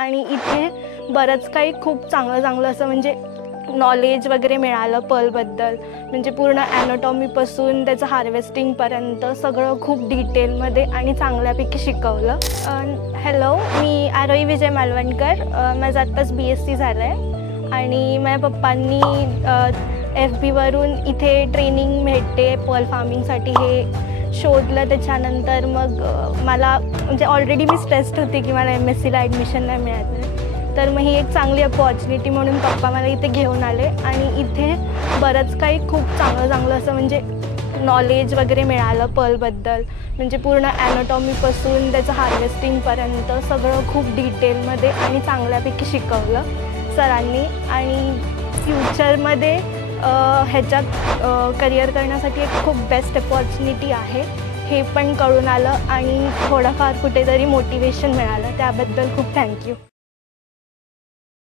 आणि इथे बरंच काही खूप चांगलं असं म्हणजे नॉलेज वगैरे मिळालं पर्लबद्दल. म्हणजे पूर्ण ॲनाटॉमीपासून त्याचं हार्वेस्टिंगपर्यंत सगळं खूप डिटेलमध्ये आणि चांगल्यापैकी शिकवलं. हॅलो, मी आरोही विजय मालवणकर. माझं आत्ताच BSc झालं आहे आणि माझ्या पप्पांनी FBवरून इथे ट्रेनिंग भेटते पर्ल फार्मिंगसाठी हे शोधलं. त्याच्यानंतर मग मला म्हणजे ऑलरेडी मी स्ट्रेस्ड होते की मला MScला ॲडमिशन नाही मिळालं, तर मग ही एक चांगली अपॉर्च्युनिटी म्हणून पप्पा मला इथे घेऊन आले. आणि इथे बरंच काही खूप चांगलं असं म्हणजे नॉलेज वगैरे मिळालं पर्लबद्दल. म्हणजे पूर्ण ॲनाटॉमीपासून त्याचं हार्वेस्टिंगपर्यंत सगळं खूप डिटेलमध्ये आणि चांगल्यापैकी शिकवलं सरांनी. आणि फ्युचरमध्ये ह्याच्यात करिअर करण्यासाठी एक खूप बेस्ट अपॉर्च्युनिटी आहे हे पण कळून आलं आणि थोडंफार कुठेतरी मोटिवेशन मिळालं. त्याबद्दल खूप थँक्यू.